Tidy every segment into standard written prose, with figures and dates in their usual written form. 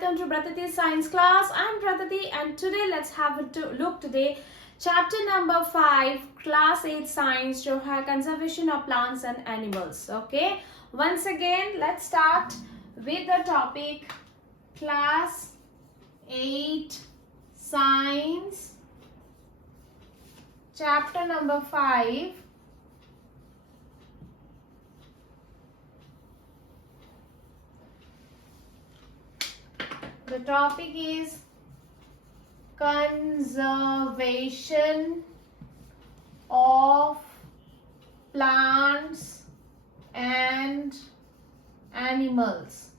welcome to Bratati Science class. I'm Bratati and today let's have a look today chapter number 5 class 8 science जो है conservation of plants and animals. Okay, once again let's start with the topic class 8 science chapter number 5. The topic is conservation of plants and animals.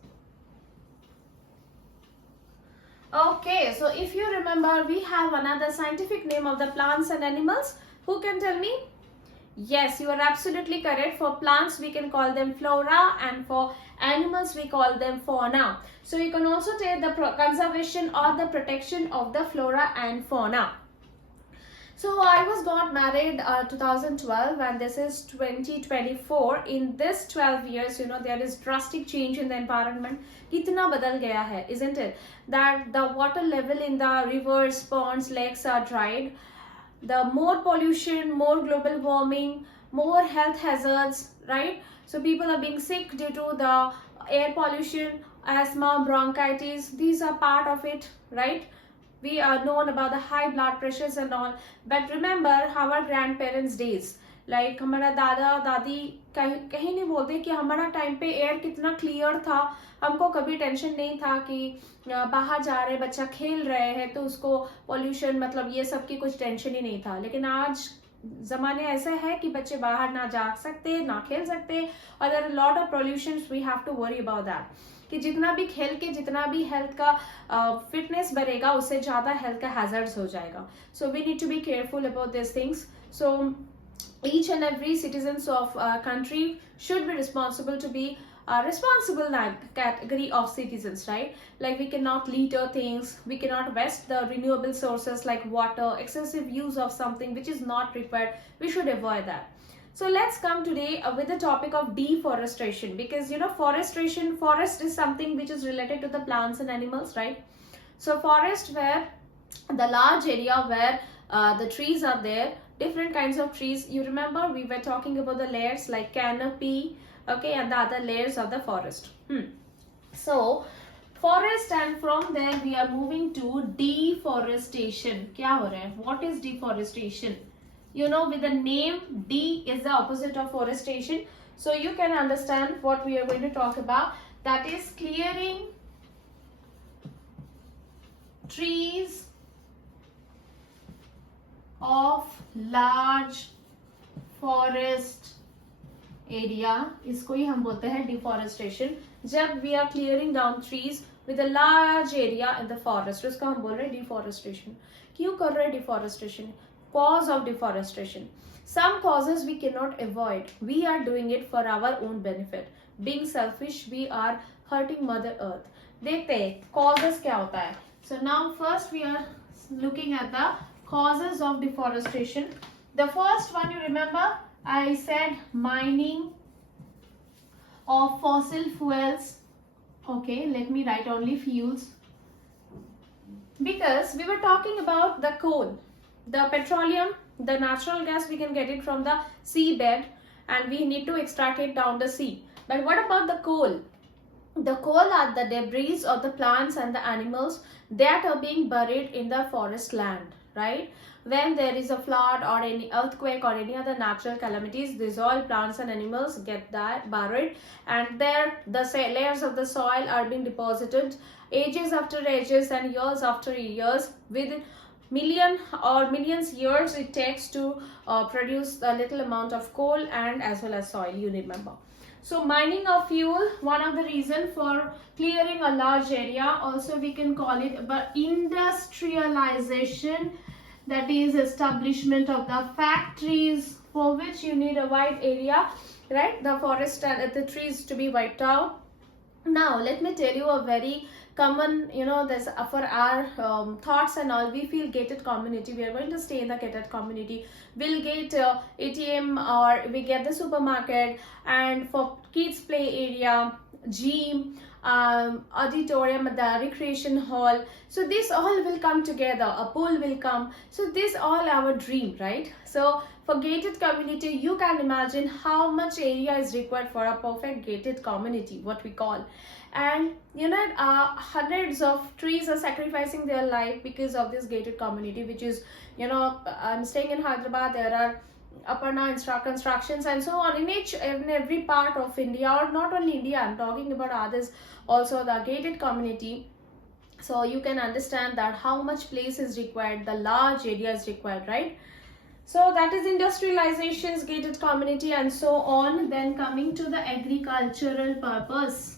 Okay, so if you remember, we have another scientific name of the plants and animals. Who can tell me? Yes, you are absolutely correct. For plants, we can call them flora, and for animals, we call them fauna. So you can also take the conservation or the protection of the flora and fauna. So I got married 2012 and this is 2024. In this 12 years, there is drastic change in the environment. Kitna badal gaya hai, isn't it? That the water level in the rivers, ponds, lakes are dried. The more pollution, more global warming, more health hazards, right? So people are being sick due to the air pollution, asthma, bronchitis. These are part of it, right? We are known about the high blood pressures and all. But remember our grandparents' days. Like हमारा दादा दादी कहीं नहीं बोलते कि हमारा time पे air कितना क्लियर था, हमको कभी टेंशन नहीं था कि बाहर जा रहे बच्चा खेल रहे हैं तो उसको पोल्यूशन मतलब ये सब की कुछ टेंशन ही नहीं था. लेकिन आज जमाने ऐसा है कि बच्चे बाहर ना जा सकते ना खेल सकते और there are lot of pollutions. We have to worry about that कि जितना भी खेल के जितना भी हेल्थ का फिटनेस बढ़ेगा उससे ज्यादा हेल्थ का हैजर्ड्स हो जाएगा. So we need to be careful about this things. So each and every citizens of country should be responsible to be responsible category of citizens, right? Like we cannot litter things, we cannot waste the renewable sources like water, excessive use of something which is not required. We should avoid that. So let's come today with the topic of deforestation, because forest is something which is related to the plants and animals, right? So forest where the large area where the trees are there, different kinds of trees. You remember we were talking about the layers like canopy, okay, and the other layers of the forest. So forest, and from there we are moving to deforestation. क्या हो रहा है? What is deforestation? With the name, D is the opposite of forestation. So you can understand what we are going to talk about. That is clearing trees of large forest area. इसको ही हम बोलते हैं deforestation. जब we are clearing down trees with a large area in the forest, उसको हम बोल रहे हैं deforestation. क्यों कर रहे हैं deforestation? Cause of deforestation. Some causes we cannot avoid. We are doing it for our own benefit. Being selfish, we are hurting Mother Earth. देखते हैं causes क्या होता है. So now first we are looking at the causes of deforestation. The first one, you remember I said mining of fossil fuels. Okay, let me write only fuels, because we were talking about the coal, the petroleum, the natural gas. We can get it from the seabed and we need to extract it down the sea. But what about the coal? The coal are the debris of the plants and the animals that are being buried in the forest land, right? When there is a flood or any earthquake or any other natural calamities, these all plants and animals get buried, and there the layers of the soil are being deposited ages after ages and years after years. With millions years it takes to produce a little amount of coal and as well as soil, you remember. So mining of fuel, one of the reason for clearing a large area. Also we can call it industrialization, that is establishment of the factories, for which you need a wide area, right? The forest and the trees to be wiped out. Now let me tell you a very common, this for our thoughts and all, we feel gated community. We are going to stay in the gated community. We'll get ATM, or we get the supermarket, and for kids play area, gym, auditorium, the recreation hall. So this all will come together, a pool will come. So this all our dream, right? So for gated community, you can imagine how much area is required for a perfect gated community, what we call. And hundreds of trees are sacrificing their life because of this gated community, which is, I'm staying in Hyderabad, there are Aparna constructions and so on in every part of India, or not only India, I'm talking about others also, the gated community. So you can understand that how much place is required, the large area is required, right? So that is industrializations, gated community and so on. Then coming to the agricultural purpose.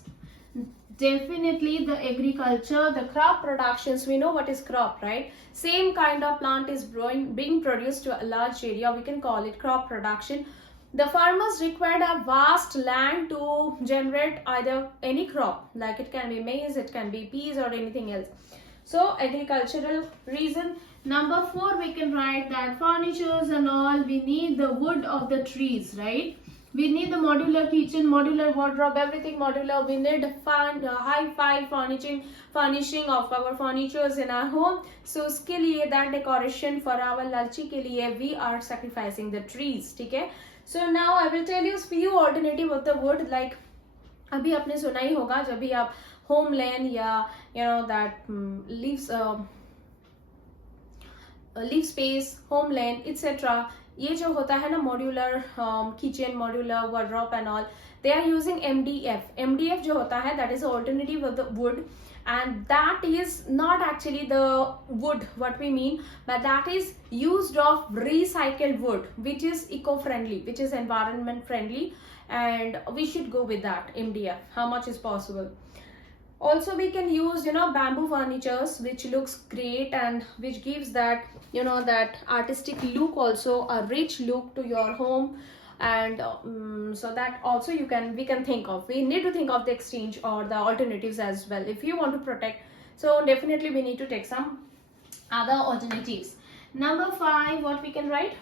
Definitely the agriculture, the crop productions, we know what is crop, right? Same kind of plant is being produced to a large area, we can call it crop production. The farmers required a vast land to generate either any crop, like it can be maize, it can be peas or anything else. So agricultural reason. Number 4, we can write that furnitures and all, we need the wood of the trees, right? We need the modular kitchen, modular wardrobe, everything modular. We need high-fi furnishing of our furnitures in our home. So उसके लिए that decoration for our lalchi के लिए we are sacrificing the trees, ठीक है? So now I will tell you few alternative of the wood, like अभी आपने सुना ही होगा जब भी आप home land या that leave space, homeland, etc. ये जो होता है ना modular kitchen, modular wardrobe and all, they are using MDF जो होता है that is alternative of the wood, and that is not actually the wood what we mean, but that is used of recycled wood which is eco-friendly, which is environment friendly, and we should go with that MDF how much is possible. Also we can use bamboo furnitures which looks great and which gives that that artistic look, also a rich look to your home. And so that also we can think of, we need to think of the exchange or the alternatives as well if you want to protect. So definitely we need to take some other alternatives. Number 5, what we can write?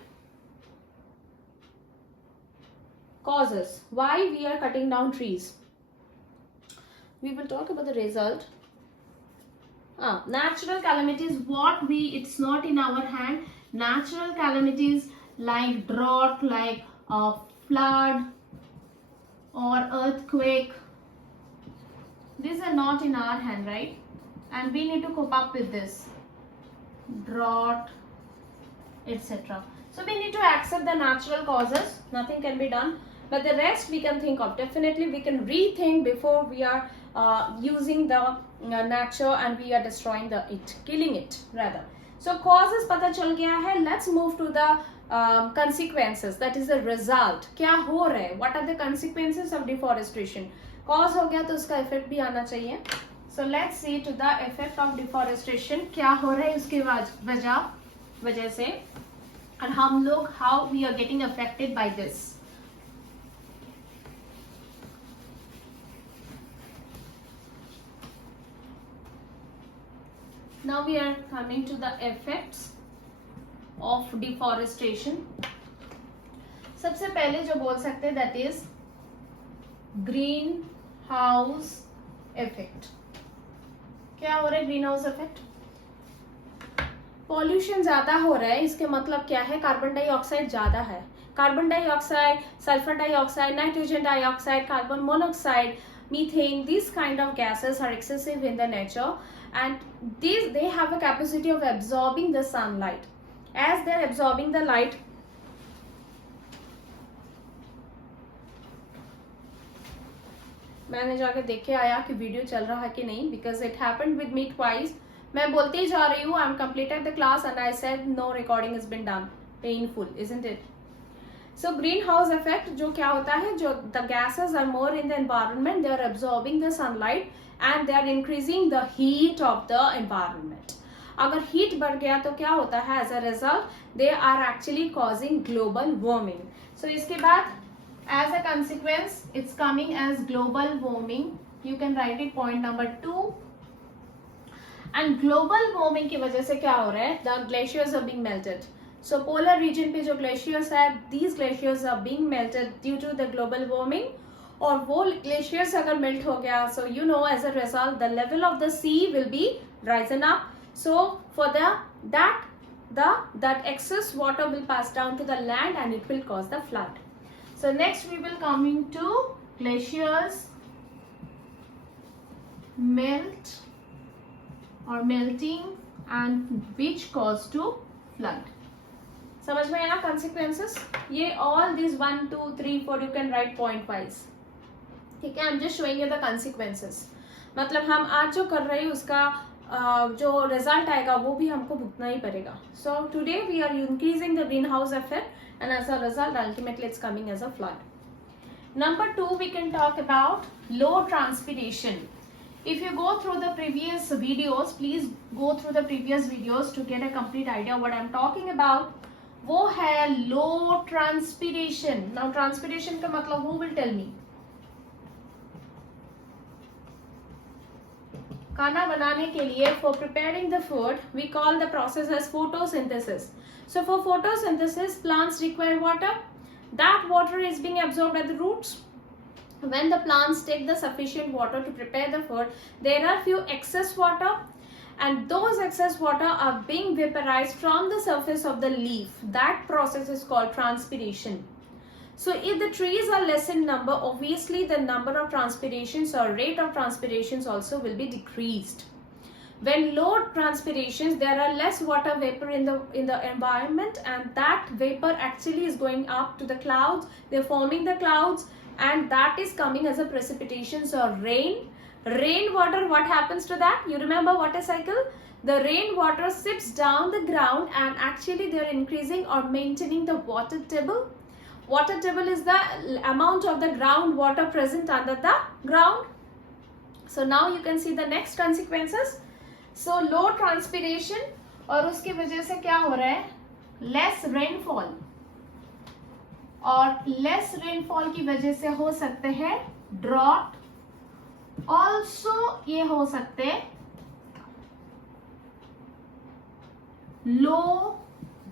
Causes why we are cutting down trees. We will talk about the result. Natural calamities, it's not in our hand. Natural calamities like drought, like flood or earthquake, these are not in our hand, right? And we need to cope up with this drought, etc. So we need to accept the natural causes, nothing can be done, but the rest we can think of. Definitely we can rethink before we are using the nature and we are destroying killing it rather. So causes पता चल गया है. Let's move to the consequences, that is the result. क्या हो रहा है? What are the consequences of deforestation? Cause हो गया तो उसका effect भी आना चाहिए. So let's see to the effect of deforestation. क्या हो रहा है उसके वजह से, and हम लोग how we are getting affected by this. Now we are coming to the effects of deforestation. सबसे पहले जो बोल सकते हैं that is green house effect. क्या हो रहा है ग्रीन हाउस इफेक्ट? पॉल्यूशन ज्यादा हो रहा है, इसके मतलब क्या है? कार्बन डाइऑक्साइड ज्यादा है. Carbon dioxide, sulphur dioxide, nitrogen dioxide, carbon monoxide, methane, these kind of gases are excessive in the nature, and they have a capacity of absorbing the sunlight. As they are absorbing the light, मैंने जाके देख के आया कि video चल रहा है कि नहीं, because it happened with me twice. मैं बोलते ही जा रही हूँ I'm completed the class and I said no recording has been done. Painful, isn't it? So greenhouse effect जो क्या होता है, जो the gases are more in the environment, they are absorbing the sunlight and they are increasing the heat of the environment. अगर heat बढ़ गया तो क्या होता है? As a result, they are actually causing global warming. So इसके बाद as a consequence, it's coming as global warming. You can write it point number 2. And global warming की वजह से क्या हो रहा है? The glaciers are being melted. So polar region पे जो glaciers है, these glaciers are being melted due to the global warming. और वो ग्लेशियर्स अगर मेल्ट हो गया, so you know as a result the level of the sea will be risen up. So for that excess water will pass down to the land and it will cause the flood. So next we will coming to glaciers melt or melting and which cause to flood. समझ में आया consequences? ये all these 1 2 3 4 you can write point wise. ठीक है, I'm just showing you the consequences. मतलब हम आज जो कर रहे हैं उसका जो रिजल्ट आएगा वो भी हमको भुगतना ही पड़ेगा. So today we are increasing the greenhouse effect and as a result ultimately it's coming as a flood. Number 2 we can talk about low transpiration. If you go through the previous videos, please go through the previous videos to get a complete idea what I'm talking about. वो है low transpiration. Now transpiration का मतलब who will tell me? खाना बनाने के लिए for preparing the food we call the process as photosynthesis. So for photosynthesis plants require water. That water is being absorbed at the roots. When the plants take the sufficient water to prepare the food, there are few excess water and those excess water are being vaporized from the surface of the leaf. That process is called transpiration. So if the trees are less in number, obviously the number of transpirations or rate of transpirations also will be decreased. When low transpirations, there are less water vapor in the environment and that vapor actually is going up to the clouds. They're forming the clouds and that is coming as a precipitation or rain. Rainwater, what happens to that? You remember water cycle? The rainwater sips down the ground and actually they are increasing or maintaining the water table. Water table is the amount of the groundwater present under the ground. So now you can see the next consequences. So low transpiration और उसकी वजह से क्या हो रहा है? Less rainfall. और less rainfall की वजह से हो सकते हैं ड्रॉट. ऑल्सो ये हो सकते लो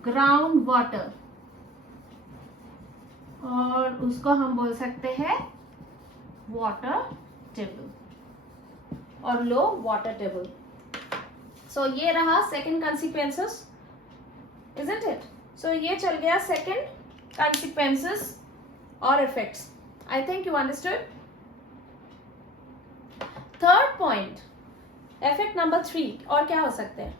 ग्राउंड वाटर और उसको हम बोल सकते हैं वाटर टेबल और लो वाटर टेबल. सो ये रहा सेकंड कॉन्सिक्वेंसेस, इजंट इट? सो ये चल गया second consequences or effects. I think you understood. Third point, effect number 3. और क्या हो सकते हैं?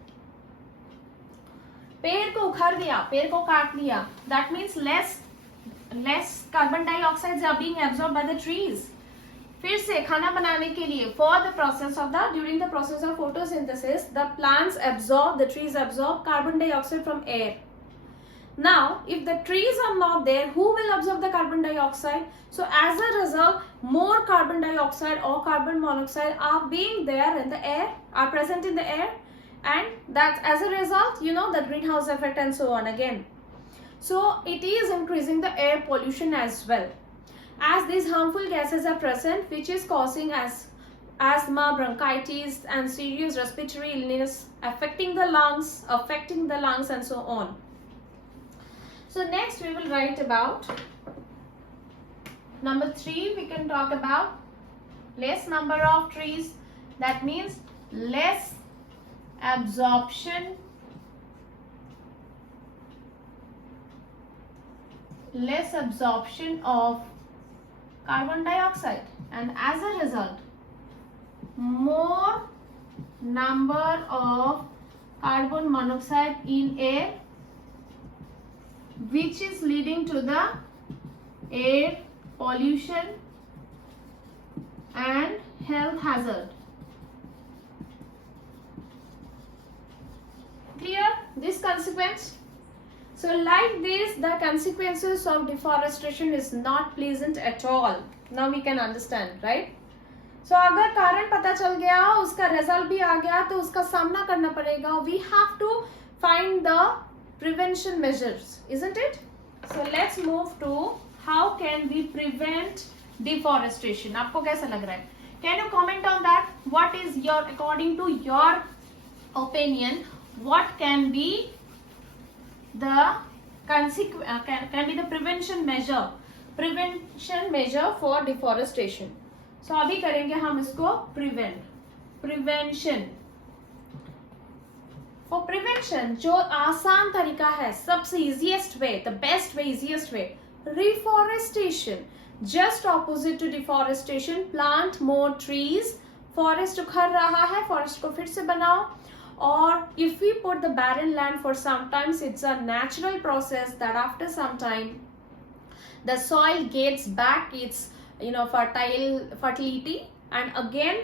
पेड़ को उखाड़ दिया, पेड़ को काट दिया. That means less carbon dioxide are being absorbed by the trees. फिर से खाना बनाने के लिए during the process of photosynthesis, the plants absorb, the trees absorb carbon dioxide from air. Now, if the trees are not there, who will absorb the carbon dioxide? So, as a result, more carbon dioxide or carbon monoxide are being there in the air, are present in the air, and that as a result, you know, the greenhouse effect and so on again. So, it is increasing the air pollution as well. As these harmful gases are present, which is causing asthma, bronchitis, and serious respiratory illness, affecting the lungs and so on. So next we will write about number 3. We can talk about less number of trees. That means less absorption of carbon dioxide and as a result more number of carbon monoxide in air, which is leading to the air pollution and health hazard. Clear this consequence? So like this, the consequences of deforestation is not pleasant at all. Now we can understand, right? So अगर कारण पता चल गया, उसका result भी आ गया, तो उसका सामना करना पड़ेगा. We have to find the prevention measures, isn't it? So let's move to how can we prevent deforestation. आपको कैसा लग रहा है? Can you comment on that? What is your, according to your opinion, what can be the can be the prevention measure prevention measure for deforestation. So अभी करेंगे हम इसको prevention. For prevention जो आसान तरीका है, सबसे easiest way, the best way, easiest way, reforestation. Just opposite to deforestation, plant more trees. Forest उखड़ रहा है, फॉरेस्ट को फिर से बनाओ. और if we put the barren land for sometimes, it's a natural process that after some time the soil gets back its fertility, and again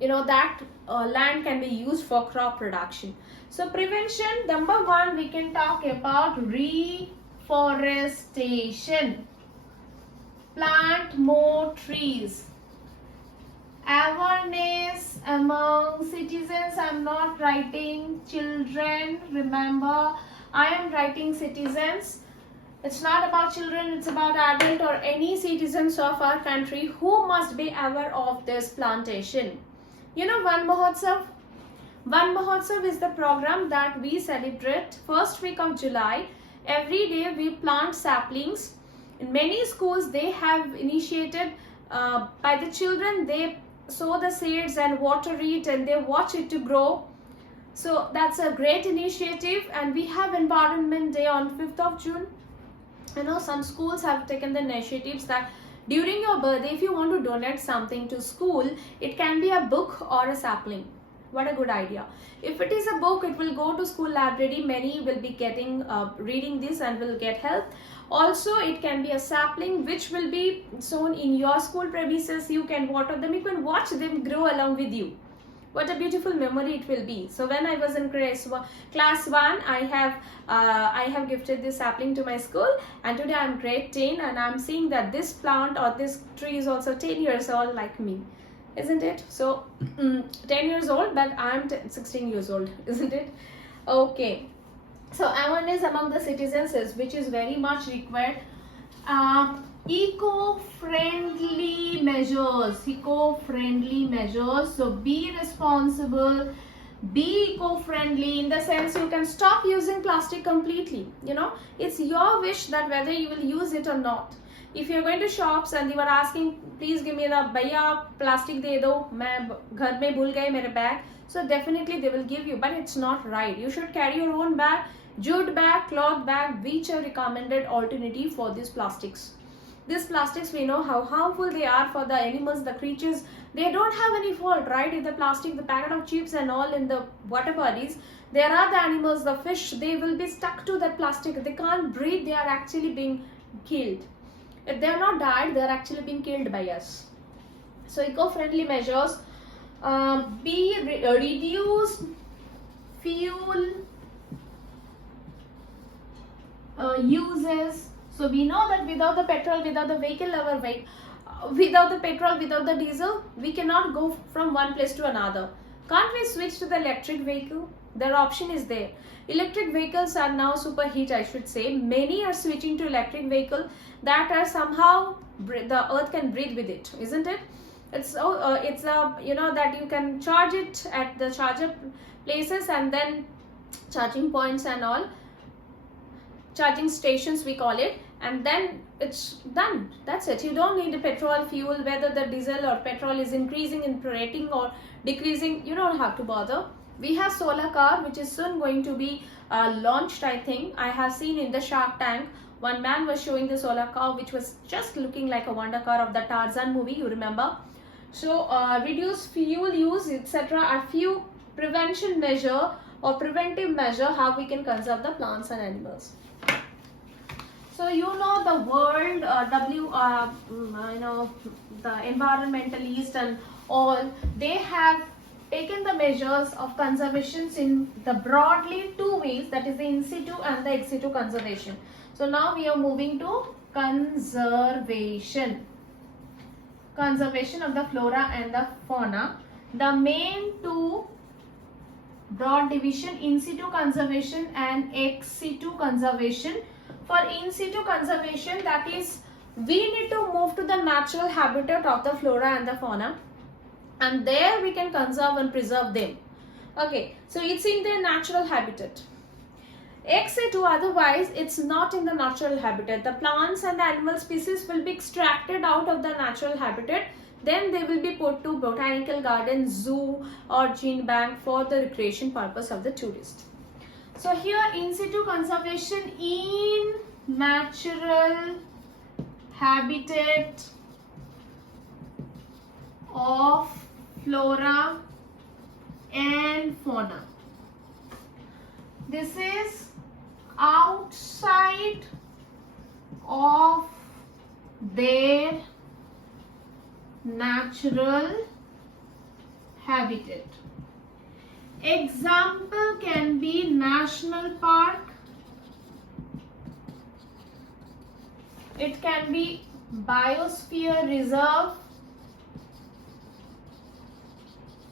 that land can be used for crop production. So prevention, number one, we can talk about reforestation. Plant more trees. Awareness among citizens. I'm not writing children, remember, I am writing citizens. It's not about children, it's about adult or any citizens of our country who must be aware of this plantation. Van Mahotsav is the program that we celebrate first week of July. Every day we plant saplings. In many schools they have initiated by the children, they sow the seeds and water it and they watch it to grow. So that's a great initiative. And we have Environment Day on 5th of June. Some schools have taken the initiatives that during your birthday, if you want to donate something to school, it can be a book or a sapling. What a good idea. If it is a book, it will go to school library. Many will be getting reading this and will get help. Also, it can be a sapling which will be sown in your school premises. You can water them, you can watch them grow along with you. What a beautiful memory it will be. So when I was in class 1, I have gifted this sapling to my school, and today I'm grade 10 and I'm seeing that this plant or this tree is also 10 years old like me. Isn't it? So 10 years old, but I'm 16 years old, isn't it? Okay. So awareness among the citizens is, which is very much required. Eco-friendly measures. So be responsible, be eco-friendly in the sense you can stop using plastic completely. It's your wish that whether you will use it or not. If you're going to shops and you are asking, please give me the भैया plastic दे दो, मैं घर में भूल गए मेरे bag. So definitely they will give you, but it's not right. You should carry your own bag, jute bag, cloth bag, which are recommended alternative for these plastics. These plastics, we know how harmful they are for the animals, the creatures. They don't have any fault, right? In the plastic, the packet of chips and all in the water bodies, there are the animals, the fish, they will be stuck to that plastic. They can't breathe, they are actually being killed. If they are not died, they are actually being killed by us. So eco-friendly measures, reduce fuel uses. So we know that without the petrol, without the vehicle, without the petrol, without the diesel, we cannot go from one place to another. Can't we switch to the electric vehicle? Their option is there. Electric vehicles are now superheat, I should say. Many are switching to electric vehicle that are somehow the earth can breathe with it, isn't it? It's that you can charge it at the charger places and then charging points and all, charging stations we call it, and then it's done. That's it. You don't need a petrol fuel, whether the diesel or petrol is increasing in rating or decreasing, you don't have to bother. We have solar car which is soon going to be launched. I think I have seen in the Shark Tank, one man was showing the solar car which was just looking like a wonder car of the Tarzan movie, you remember. So reduce fuel use, etc. are few prevention measure or preventive measure how we can conserve the plants and animals. So the world, the environmentalists and all, they have taken the measures of conservation in the broadly two ways, that is the in situ and the ex situ conservation. So now we are moving to conservation of the flora and the fauna. The main two broad division, in situ conservation and ex situ conservation. For in situ conservation, that is, we need to move to the natural habitat of the flora and the fauna, and there we can conserve and preserve them. Okay, so it's in their natural habitat. XA2, otherwise it's not in the natural habitat. The plants and the animal species will be extracted out of the natural habitat. Then they will be put to botanical garden, zoo or gene bank for the recreation purpose of the tourist. So here in situ conservation in natural habitat of flora and fauna. This is outside of their natural habitat. Example can be national park, it can be biosphere reserve,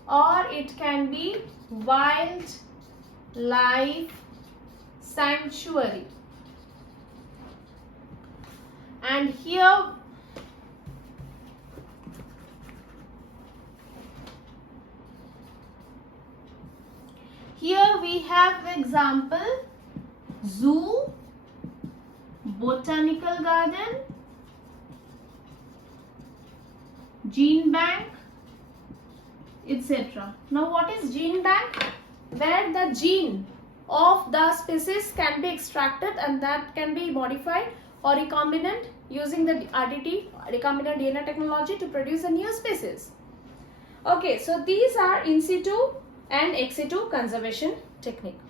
or it can be wildlife sanctuary. And here we have the example zoo, botanical garden, gene bank, etc. Now what is gene bank? Where the gene of the species can be extracted and that can be modified or recombinant using the RDT, recombinant DNA technology, to produce a new species. Okay, so these are in situ and ex situ conservation technique.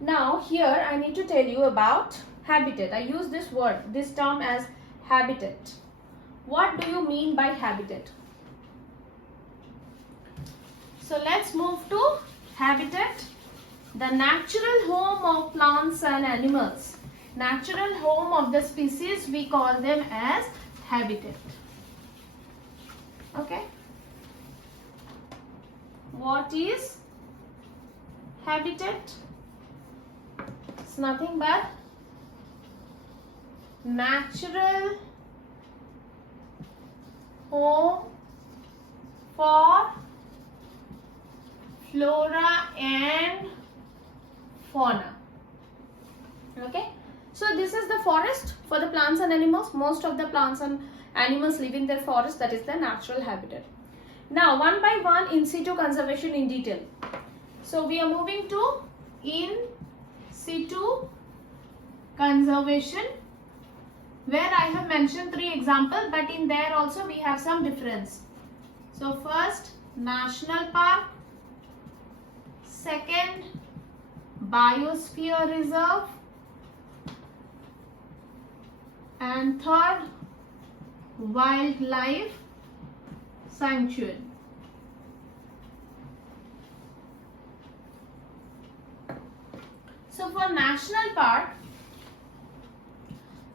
Now here I need to tell you about habitat. I use this word, this term as habitat. What do you mean by habitat? So let's move to habitat. The natural home of plants and animals. Natural home of the species, we call them as habitat. Okay. What is habitat? It's nothing but natural home for flora and fauna. Okay. So this is the forest for the plants and animals. Most of the plants and animals live in their forest. That is the natural habitat. Now one by one in situ conservation in detail. So we are moving to in situ conservation, where I have mentioned 3 examples, but in there also we have some difference. So first, national park. Second, biosphere reserve. And third, wildlife sanctuary. So for national park,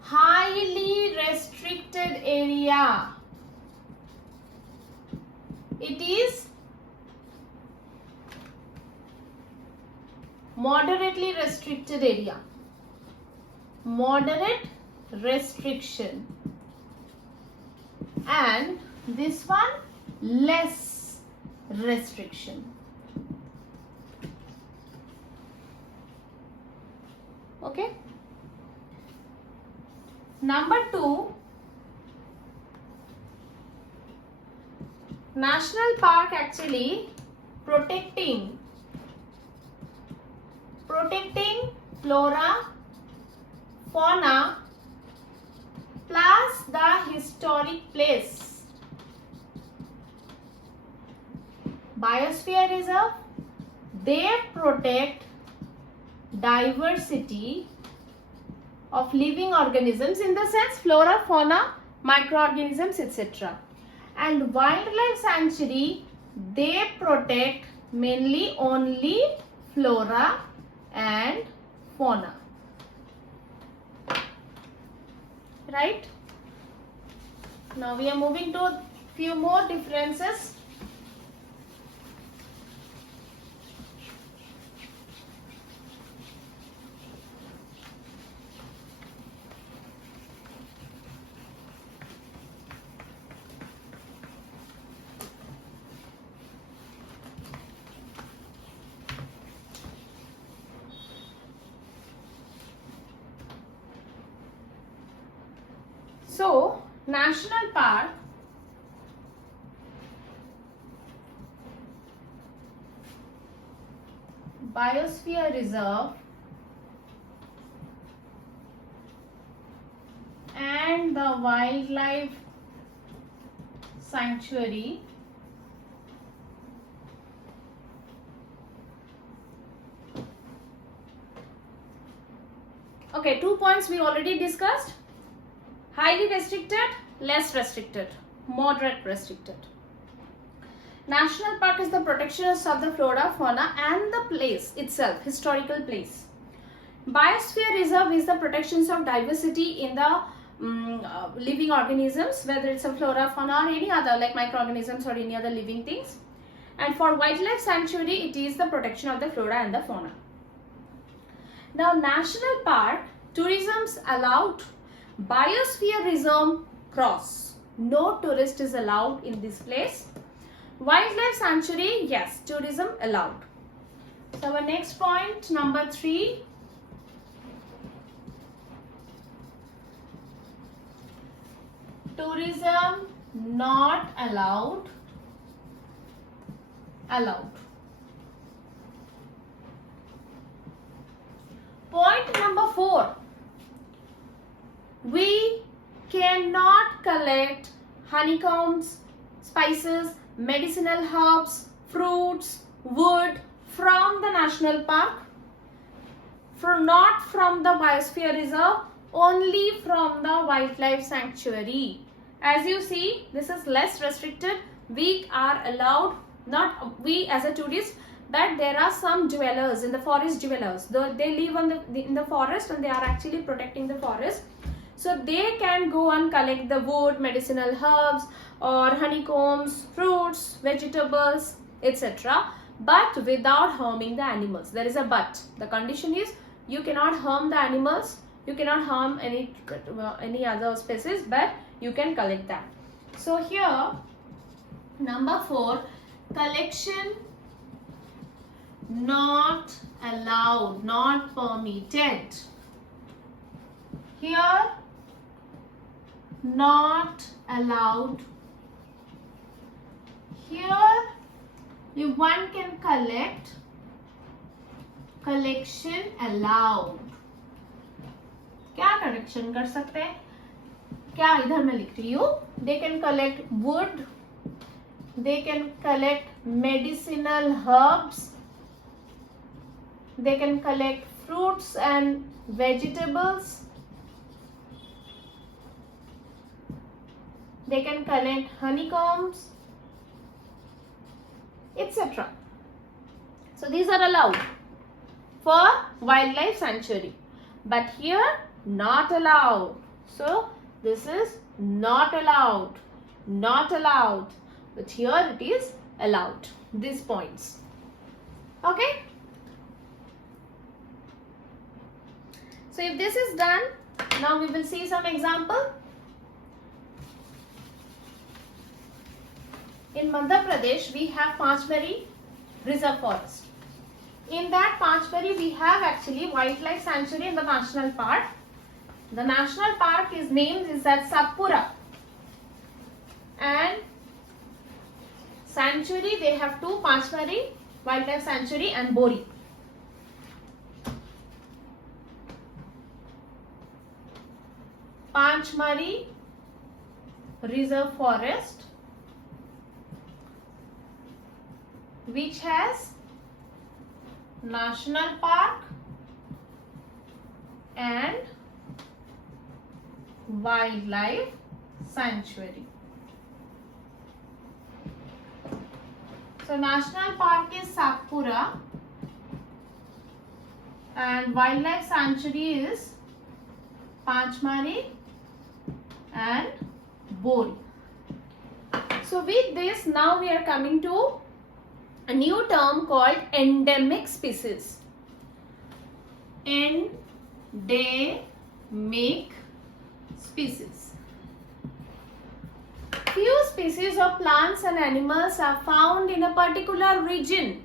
highly restricted area. It is moderately restricted area. Moderate restriction. And this one, less restriction. Okay. Number 2, national park actually protecting flora, fauna plus the historic place. Biosphere reserve, they protect diversity of living organisms, in the sense flora, fauna, microorganisms, etc. And wildlife sanctuary, they protect mainly only flora and fauna. Right? Now we are moving to few more differences. So, national park biosphere reserve and the wildlife sanctuary okay, 2 points we already discussed. Highly restricted, less restricted, moderate restricted. National park is the protection of the flora, fauna and the place itself, historical place. Biosphere reserve is the protections of diversity in the living organisms, whether it's a flora, fauna or any other like microorganisms or any other living things. And for wildlife sanctuary, it is the protection of the flora and the fauna. Now, national park, tourism's allowed. Biosphere reserve, cross. No tourist is allowed in this place. Wildlife sanctuary, yes, tourism allowed. So, our next point, number 3. Tourism not allowed. Allowed. Point number 4. We cannot collect honeycombs, spices, medicinal herbs, fruits, wood from the national park, not from the biosphere reserve, only from the wildlife sanctuary. As you see, this is less restricted. We are allowed, not we as a tourist, but there are some dwellers in the forest, dwellers. They live in the forest and they are actually protecting the forest. So they can go and collect the wood, medicinal herbs or honeycombs, fruits, vegetables, etc. but without harming the animals. There is a but. The condition is you cannot harm the animals, you cannot harm any other species, but you can collect that. So here, number 4, collection not allowed, not permitted. Here, not allowed. Here, one can collect, collection allowed. क्या collection कर सकते हैं? क्या इधर मैं लिख रही हूँ? They can collect wood, they can collect medicinal herbs, they can collect fruits and vegetables, they can collect honeycombs, etc. So these are allowed for wildlife sanctuary, but here not allowed. So this is not allowed, not allowed, but here it is allowed. These points. Okay. So if this is done, now we will see some example. In Madhya Pradesh, we have Panchmari Reserve Forest. In that Panchmari, we have actually wildlife sanctuary in the national park. The national park is named is that Satpura. And sanctuary, they have two, Panchmari Wildlife Sanctuary and Bori. Panchmari Reserve Forest, which has national park and wildlife sanctuary. So national park is Satpura and wildlife sanctuary is Panchmari and Bori. So with this, now we are coming to a new term called endemic species. Endemic species. Few species of plants and animals are found in a particular region.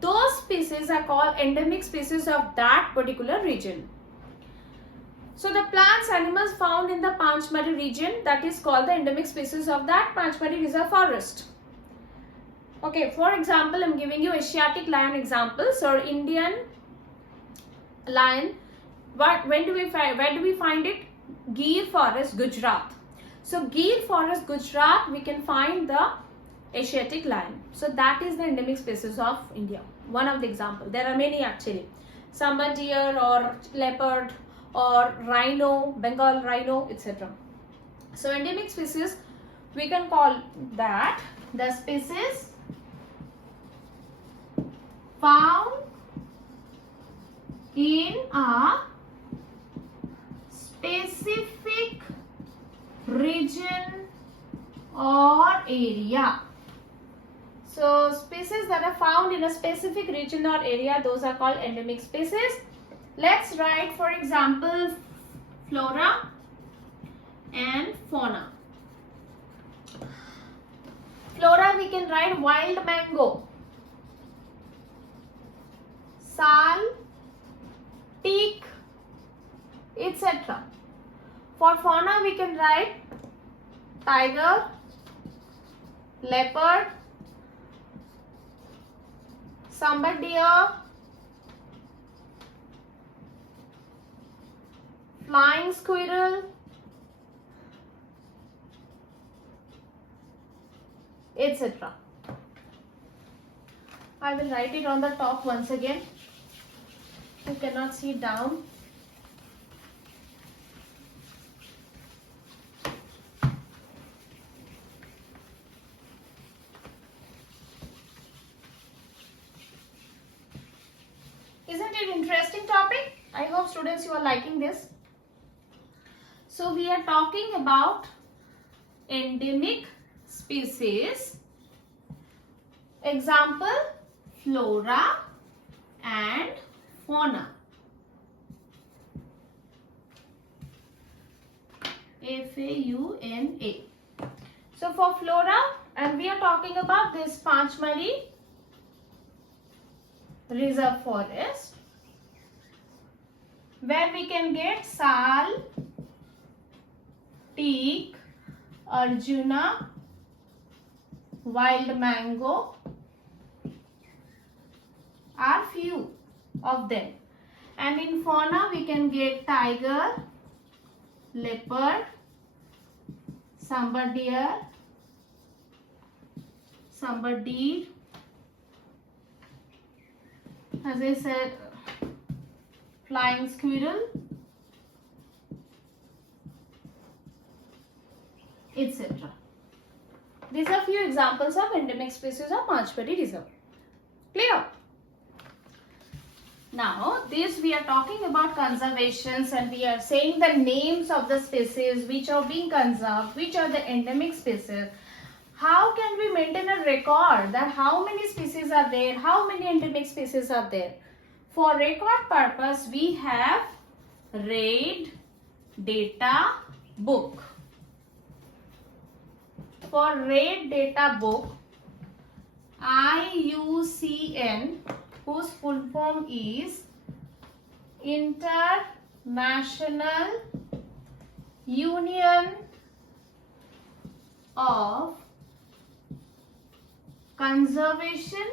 Those species are called endemic species of that particular region. So the plants, animals found in the Panchmari region, that is called the endemic species of that Panchmari Reserve Forest. Okay, for example, I'm giving you Asiatic lion examples or Indian lion. Where do we find it? Gir Forest, Gujarat. So Gir Forest, Gujarat, we can find the Asiatic lion. So that is the endemic species of India. One of the example. There are many actually. Sambar deer or leopard or rhino, Bengal rhino, etc. So endemic species, we can call that the species found in a specific region or area. So species that are found in a specific region or area, those are called endemic species. Let's write, for example, flora and fauna. Flora, we can write wild mango, sal, teak, etc. For fauna, we can write tiger, leopard, sambar deer, flying squirrel, etc. I will write it on the top once again. You cannot see down. Isn't it interesting topic? I hope students you are liking this. So we are talking about endemic species. Example, flora and fauna. F-A-U-N-A. So for flora, and we are talking about this Panchmari Reserve Forest, where we can get sal, teak, Arjuna, wild mango are few of them. And in fauna we can get tiger, leopard, sambar deer, as I said, flying squirrel, etc. These are few examples of endemic species of Panchmari Reserve. Clear? Now, this we are talking about conservations and we are saying the names of the species which are being conserved, which are the endemic species. How can we maintain a record that how many species are there, how many endemic species are there? For record purpose, we have RAID data book. For RAID data book, IUCN, whose full form is International Union of Conservation,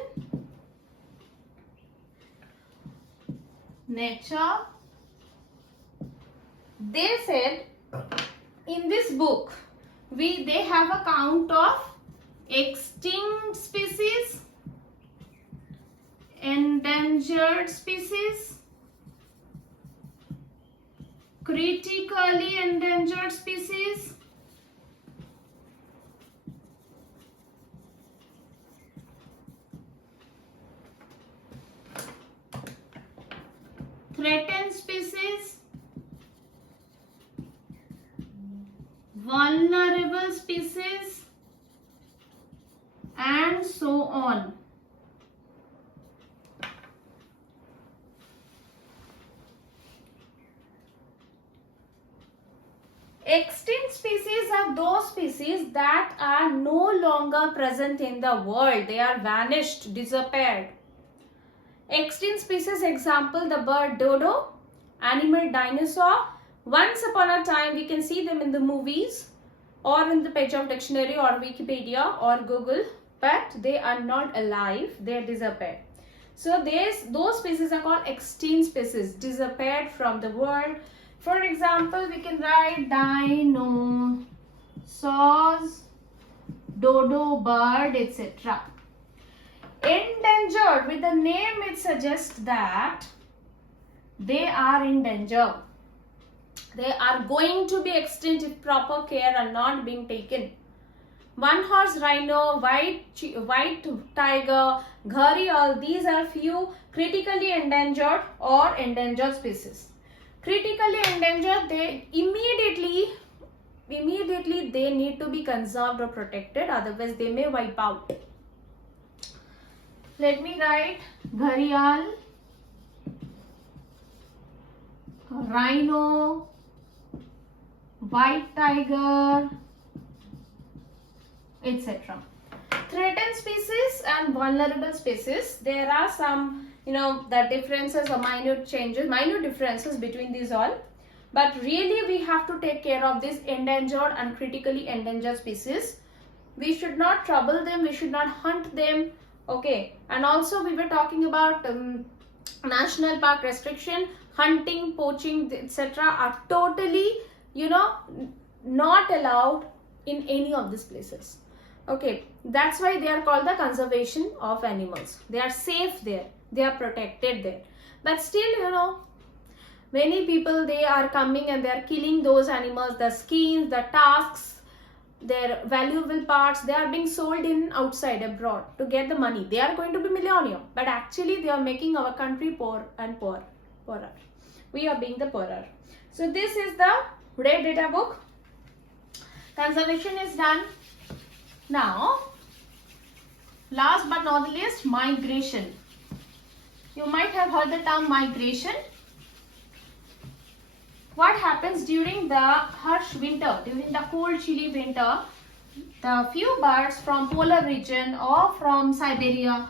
Nature. They said in this book, they have a count of extinct species, endangered species, critically endangered species, threatened species, vulnerable species, and so on. Extinct species are those species that are no longer present in the world. They are vanished, disappeared. Extinct species example, the bird dodo, animal dinosaur, Once upon a time, we can see them in the movies or in the page of dictionary or Wikipedia or Google, but they are not alive. They are disappeared. So those species are called extinct species, disappeared from the world. For example, we can write dinosaurs, dodo bird, etc. Endangered, with the name it suggests that they are in danger. They are going to be extinct if proper care are not being taken. One horse rhino, white tiger, gharial, these are few critically endangered or endangered species. Critically endangered, they immediately they need to be conserved or protected, otherwise they may wipe out. Let me write gharial, rhino, white tiger, etc. Threatened species and vulnerable species. There are some, the differences or minute differences between these all. But really we have to take care of these endangered and critically endangered species. We should not trouble them. We should not hunt them. Okay. And also we were talking about national park restriction. Hunting, poaching, etc. are totally, not allowed in any of these places. Okay, that's why they are called the conservation of animals. They are safe there. They are protected there. But still, many people, they are coming and they are killing those animals, the skins, the tusks, their valuable parts. They are being sold in outside, abroad to get the money. They are going to be millionaire. But actually, they are making our country poor and poorer. We are being the poorer. So this is the Red Data Book. Conservation is done. Now, last but not the least, migration. You might have heard the term migration. What happens during the harsh winter, during the cold chilly winter, the few birds from polar region or from Siberia,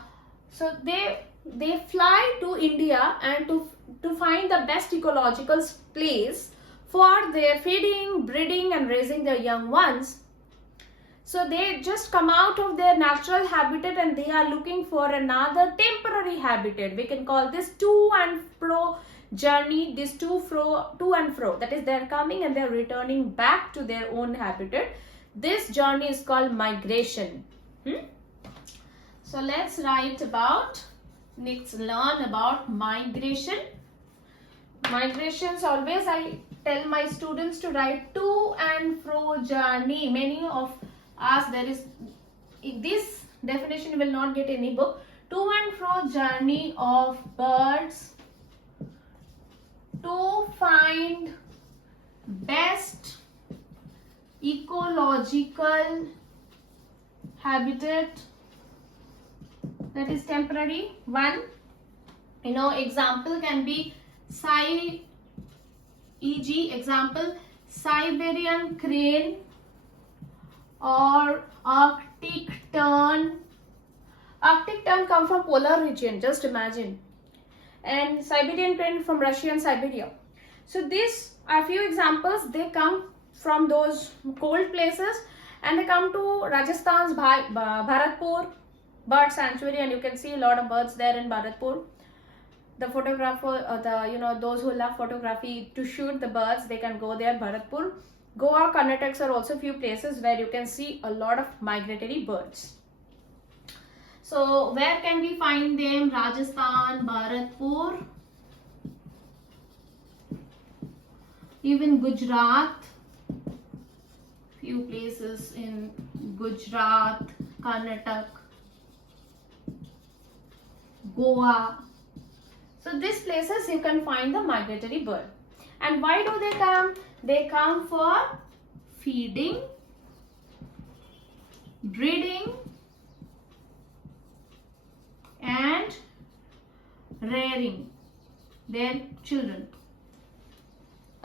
so they fly to India and to find the best ecological place for their feeding, breeding and raising their young ones. So they just come out of their natural habitat and they are looking for another temporary habitat. We can call this to and fro journey, this to and fro. That is, they are coming and they are returning back to their own habitat. This journey is called migration. So let's learn about migration. Migrations, always I tell my students to write to and fro journey. Many of us, this definition will not get any book. To and fro journey of birds to find best ecological habitat, that is temporary one. Example can be example Siberian crane or Arctic tern. Arctic tern come from polar region, just imagine. And Siberian crane from Russia and Siberia. So these are few examples. They come from those cold places and they come to Rajasthan's Bharatpur bird sanctuary, and you can see a lot of birds there in Bharatpur. The photographer, those who love photography to shoot the birds, they can go there, Bharatpur. Goa, Karnataka are also few places where you can see a lot of migratory birds. So where can we find them? Rajasthan, Bharatpur, even Gujarat, few places in Gujarat, Karnataka, Goa. So these places you can find the migratory bird. And why do they come? They come for feeding, breeding and rearing their children.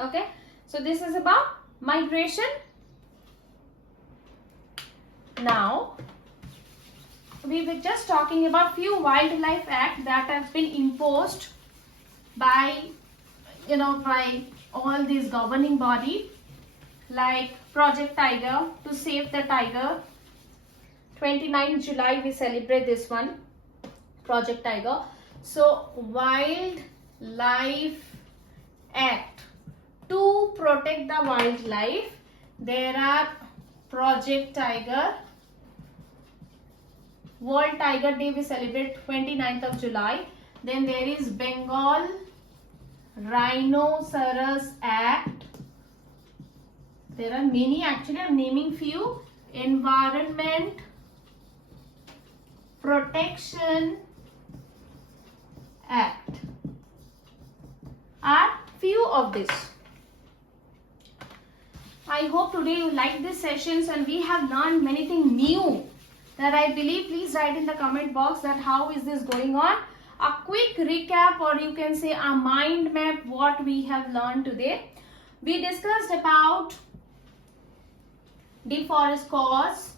Okay, so this is about migration. Now we were just talking about few wildlife acts that have been imposed by all these governing body like Project Tiger, to save the tiger. 29th July we celebrate this one, Project Tiger. So Wildlife Act, to protect the wildlife. There are Project Tiger. World Tiger Day we celebrate 29th of July. Then there is Bengal Rhinoceros Act. There are many, actually I am naming few. Environment Protection Act are few of this. I hope today you like these sessions and we have learned many things new that I believe. Please write in the comment box that how is this going on. A quick recap, or you can say a mind map, what we have learned today. We discussed about deforestation cause,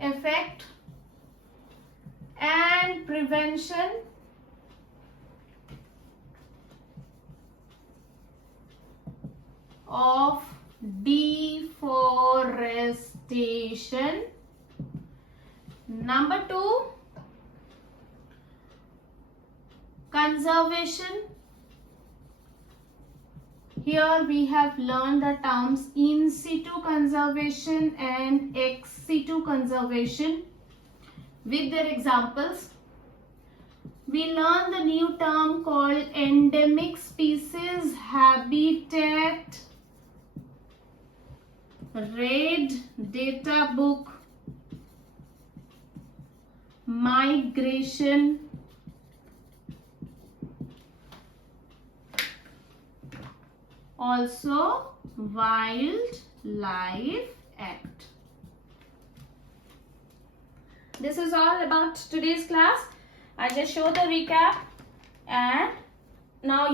effect and prevention, of deforestation. Number 2, conservation. Here we have learned the terms in situ conservation and ex situ conservation with their examples. We learned the new term called endemic species habitat, red data book, migration, also Wildlife Act. This is all about today's class. I just show the recap, and now